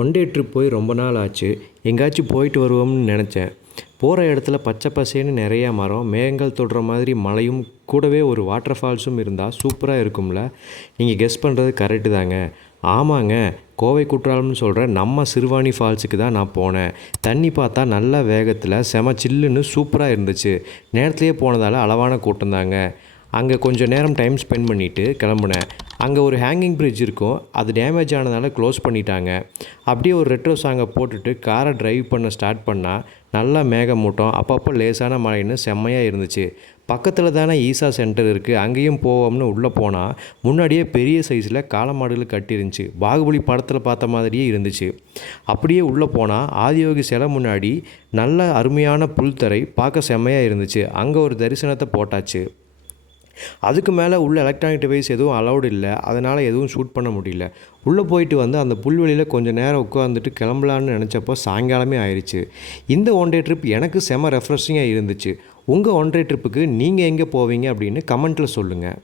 One day trip போய் ரொம்ப நாள் ஆச்சு. எங்கேயாச்சும் போயிட்டு வருவோம்னு நினச்சேன். போகிற இடத்துல பச்சை பசேன்னு நிறையா மரம், மேகங்கள் தொடுற மாதிரி மலையும் கூடவே ஒரு வாட்டர் ஃபால்ஸும் இருந்தால் சூப்பராக இருக்கும்ல. நீங்கள் கெஸ் பண்ணுறது கரெக்டு தாங்க. ஆமாங்க, கோவை குற்றாலம்னு சொல்கிற நம்ம சிறுவாணி ஃபால்ஸுக்கு தான் நான் போனேன். தண்ணி பார்த்தா நல்ல வேகத்தில் செம சில்லுன்னு சூப்பராக இருந்துச்சு. நேரத்துலேயே போனதால் அளவான கூட்டம் தாங்க. அங்கே கொஞ்சம் நேரம் டைம் ஸ்பெண்ட் பண்ணிவிட்டு கிளம்புனேன். அங்கே ஒரு ஹேங்கிங் பிரிட்ஜ் இருக்கும், அது டேமேஜ் ஆனதால் க்ளோஸ் பண்ணிட்டாங்க. அப்படியே ஒரு ரெட்ரோ சாங்கை போட்டுட்டு காரை ட்ரைவ் பண்ண ஸ்டார்ட் பண்ணால் நல்லா மேகமூட்டம், அப்பப்போ லேசான மழைன்னு செம்மையாக இருந்துச்சு. பக்கத்தில் தானே ஈசா சென்டர் இருக்குது, அங்கேயும் போவோம்னு உள்ளே போனால் முன்னாடியே பெரிய சைஸில் காளமாடுகள் கட்டிருந்துச்சு. பாகுபலி படத்தில் பார்த்த மாதிரியே இருந்துச்சு. அப்படியே உள்ளே போனால் ஆதியோகி சிலை முன்னாடி நல்ல அருமையான புல்தரை பார்க்க செம்மையாக இருந்துச்சு. அங்கே ஒரு தரிசனத்தை போட்டாச்சு. அதுக்கு மேலே உள்ள எலக்ட்ரானிக் டிவைஸ் எதுவும் அலௌடு இல்லை, அதனால் எதுவும் ஷூட் பண்ண முடியல. உள்ளே போயிட்டு வந்து அந்த புல்வெளியில் கொஞ்சம் நேரம் உட்காந்துட்டு கிளம்பலான்னு நினச்சப்போ சாயங்காலமே ஆயிடுச்சு. இந்த ஒன் டே ட்ரிப் எனக்கு செம ரெஃப்ரெஷிங்காக இருந்துச்சு. உங்கள் ஒன் டே ட்ரிப்புக்கு நீங்கள் எங்கே போவீங்க அப்படின்னு கமெண்ட்டில் சொல்லுங்கள்.